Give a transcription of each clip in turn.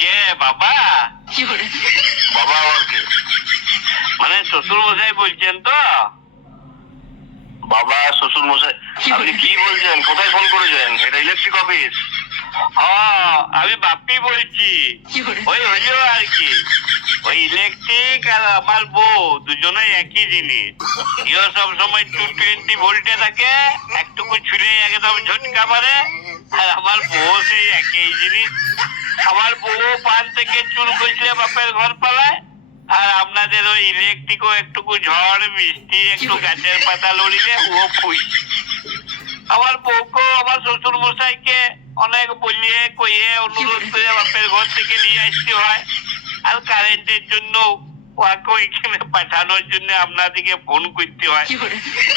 কে বাবা? বাবা আবার কে? মানে শ্বশুর মশাই বলছেন তো? বাবা শ্বশুর মশাই? আপনি কি বলছেন? কোথায় ফোন করেছেন? এটা ইলেকট্রিক অফিস। আমি বাপ্পি বলছি। ওই হইলো আর কি, ওই ইলেকট্রিক আর আমার বউ দুজনেই একই জিনিস। ইও সব সময় 220 ভোল্টে থাকে, একটুকু ছুলে একদম ঝটকা মারে। আর আমার বউ সেই একই জিনিস। আমার বউ পান থেকে চুল কষলে বাপের ঘর পালায়, আর আপনাদের ওই ইলেকট্রিকও একটুকু ঝড় বৃষ্টি একটু গাছের পাতা লড়িলে ও ফুই। আমার বউকে আমার শ্বশুর মশাইকে অনেক বলিয়ে কইয়ে অনুরোধ করে বাপের ঘর থেকে নিয়ে আসতে হয়। আর কারেন্টের জন্য ওকে এখানে পাঠানোর জন্য আপনাদেরকে ফোন করতে হয়।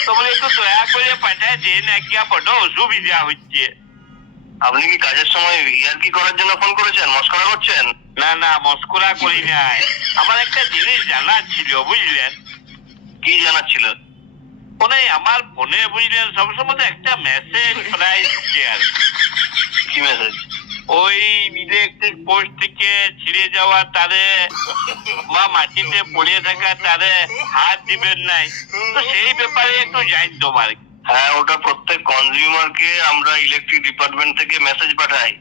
তোমরা একটু দয়া করে পাঠায় দেন, একটা বড় অসুবিধা হচ্ছে। আপনি কি কাজের সময় ইয়ার্কি করার জন্য ফোন করেছেন? মস্করা করছেন? না না, মস্করা করি নাই। আমার একটা জিনিস জানার ছিল, বুঝলেন? কি জানার ছিল? ফোনে আমার ফোনে বুঝলেন সবসময় তো একটা মেসেজ প্রায় ঢুকে আর কি। কি মেসেজ? ওই ইলেকট্রিক পোস্ট থেকে ছিঁড়ে যাওয়া তারে বা মাটিতে পড়ে থাকা তারে হাত দিবেন নাই, তো সেই ব্যাপারে একটু জানতো আর কি। হ্যাঁ, ওটা প্রত্যেক কনজিউমারকে আমরা ইলেকট্রিক ডিপার্টমেন্ট থেকে মেসেজ পাঠাই,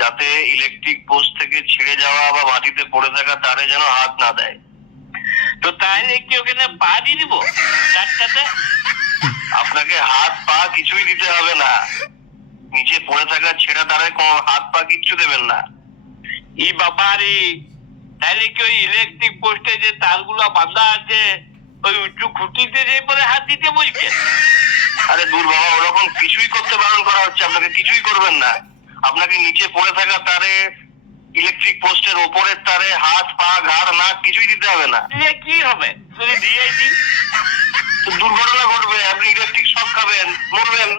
যাতে ইলেকট্রিক পোস্ট থেকে ছিঁড়ে যাওয়া বা মাটিতে পড়ে থাকা তারে যেন হাত না দেয়। তো তাহলে কি ওখানে পা দিয়ে দিব তারটাতে? আপনাকে হাত পা কিছুই দিতে হবে না। নিচে পড়ে থাকা ছেঁড়া তারে কোনো হাত পা কিচ্ছু দেবেন না। ই বাবা রে, তাহলে কি ওই ইলেকট্রিক পোস্টে যে তারগুলো বাঁধা আছে ওই উঁচু খুঁটিতে যে পরে হাত দিতে বলছে? আরে দূর বাবা, ওরকম কিছুই করতে বারণ করা হচ্ছে। আপনাকে কিছুই করবেন না। আপনাকে নিচে পড়ে থাকা তারে, ইলেকট্রিক পোস্টের ওপরের তারে হাত পা ঘাড় নাক কিছুই দিতে হবে না। দিলে কি হবে? যদি দিয়েই দিই তো দুর্ঘটনা ঘটবে, আপনি ইলেকট্রিক শক খাবেন, মরবেন।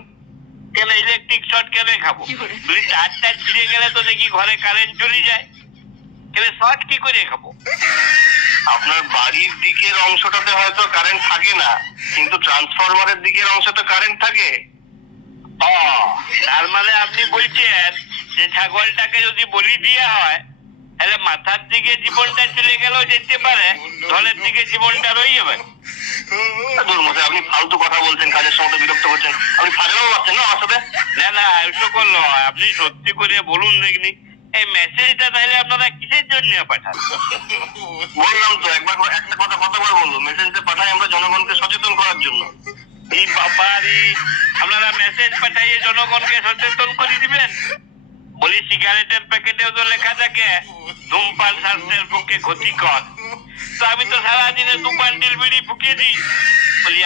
কেন ইলেকট্রিক শর্ট কেন খাবো? যদি তারটা ছিঁড়ে গেলে তো দেখি ঘরে কারেন্ট চলে যায়, কেন শর্ট কি করে খাবো? আপনার বাড়ির দিকের অংশটাতে হয়তো কারেন্ট থাকে না, কিন্তু ট্রান্সফরমারের দিকের অংশতে কারেন্ট থাকে। তার মানে আপনি বলছেন যে ছাগলটাকে যদি বলি দেওয়া হয় তাহলে মাথার দিকে জীবনটা চলে গেলেও যেতে পারে, ধলের দিকে জীবনটা রয়ে যাবে। দূর মশাই, আপনি ফালতু কথা বলছেন, কাজের সময় বিরক্ত করছেন। আপনি ফাজলামো পাচ্ছেন না আমার সাথে? না না, এসকল নয়, আপনি সত্যি করে বলুন দেখনি, এই মেসেজটা তাহলে আপনারা কিসের জন্য পাঠান? বললাম তো, একবার একটা কথা কতবার বলবো, মেসেজটা পাঠাই আমরা জনগণকে সচেতন করার জন্য। এই বাবারি, আপনারা মেসেজ পাঠাইয়ে জনগণকে সচেতন করে দিবেন? বলি সিগারেটের প্যাকেটেও তো লেখা থাকে ধূমপান স্বাস্থ্যের পক্ষে ক্ষতিকর। তো আমি তো সারাদিনে 2 বান্ডিল বিড়ি ফুকিয়ে দিই। বলি